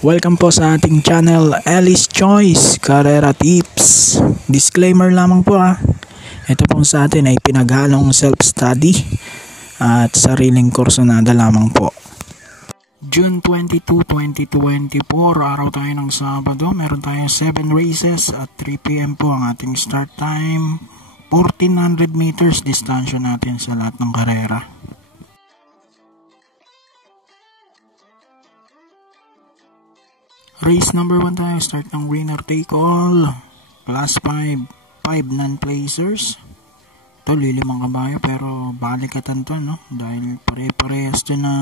Welcome po sa ating channel, Alice Choice Carrera Tips. Disclaimer lamang po Ito po sa atin ay pinaghalong self-study at sariling kursunada lamang po. June 22, 2024, araw tayo ng Sabado. Meron tayong 7 races at 3 PM po ang ating start time. 1400 meters distansya natin sa lahat ng karera. Race number 1 tayo, start ng winner take all. Class 5, 5 non-placers. Ito, lilimang kabayo pero balikatan to, no? Dahil pare-parehas dyan na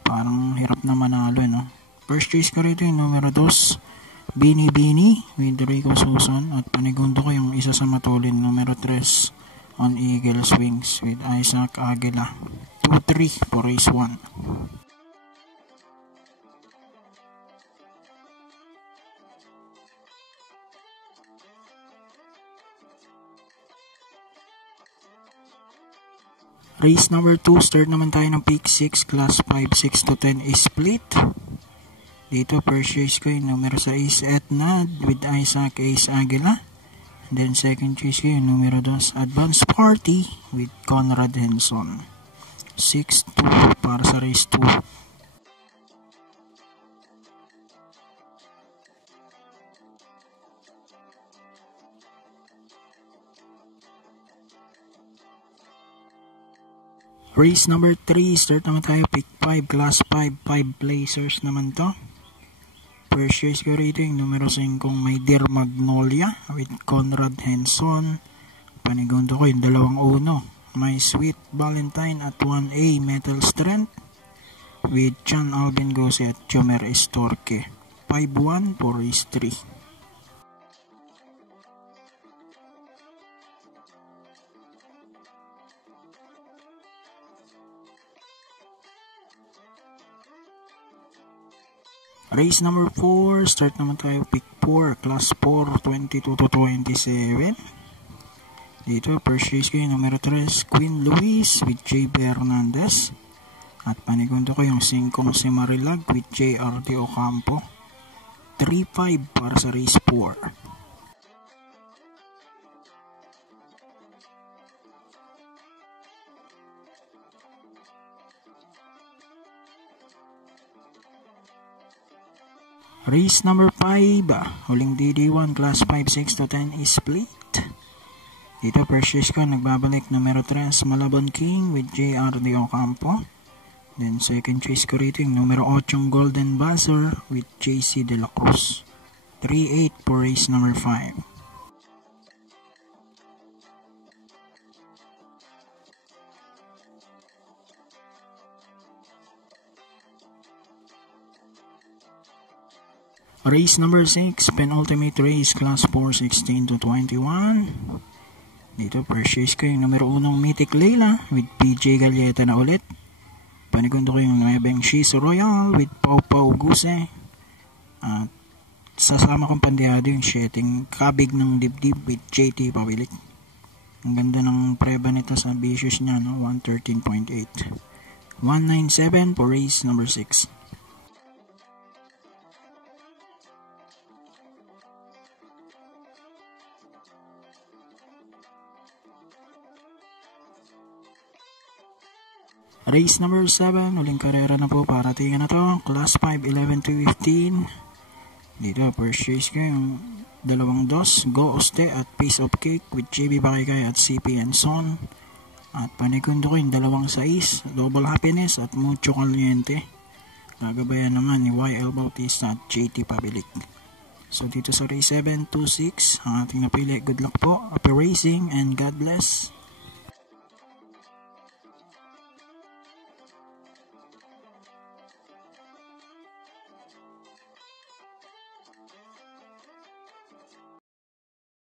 parang hirap na manalo, no? First choice ko rito yung numero 2, Bini Bini with Rico Susan. At panigundo ko yung isa sa matulin, numero 3, On Eagle's Wings with Isaac Aguila. 2-3 for race 1. Race number 2, start naman tayo ng pick 6, class 5, 6 to 10 is split. Dito, first choice ko yung numero 6, Etna with Isaac Ace Aguila. And then second choice ko yung numero 2, Advance Party with Conrad Henson. 6-2 para sa race 2. Race number 3, start naman tayo, pick 5, class 5, 5 placers naman to. First choice ko rito yung numero 5, My Dear Magnolia with Conrad Henson. Panigundo ko yung 2-1, My Sweet Valentine at 1A Metal Strength with Chan Alvin Gose at Jomer Estorque. 5-1 for race 3. Race number 4, start naman tayo, pick 4, class 4, 22 to 27. Dito, first choice ko yung numero 3, Queen Louise with J.B. Hernandez. At panigundo ko yung 5, si Marilag with J.R.D. Ocampo. 3-5 para sa race 4. Race number 5, huling DD1, class 5, 6 to 10 is split. Dito, first choice ko, nagbabalik numero 3, Malabon King with J.R.D. Ocampo. Then second choice ko rito yung numero 8, Golden Buzzer with J.C. De La Cruz. 3-8 for race number 5. Race number 6, penultimate race, class 4, 16 to 21. Dito, first choice ko yung numero 1, Mythic Leila with PJ Galleta na ulit. Panigundo ko yung 9, She's Royal with Pau Pau Guse. At sasama kong pandiyado yung 7, Kabig ng Dibdib with JT Pawilik. Ang ganda ng preba nito sa ambitious niya, no? 113.8. 197 for race number 6. Race number 7, uling karera na po, para tingnan na to, class 5, 11 to 15. Dito, first choice ko yung 2, Go Oste at Piece of Cake with JB Bakikay at CP Enson. At panigundo ko yung 2, Double Happiness at Mucho Caliente. Gagabayan naman ni YL Bautista at JT Pabilik. So dito sa race 7, 2-6, ang ating napili. Good luck po, happy racing and God bless.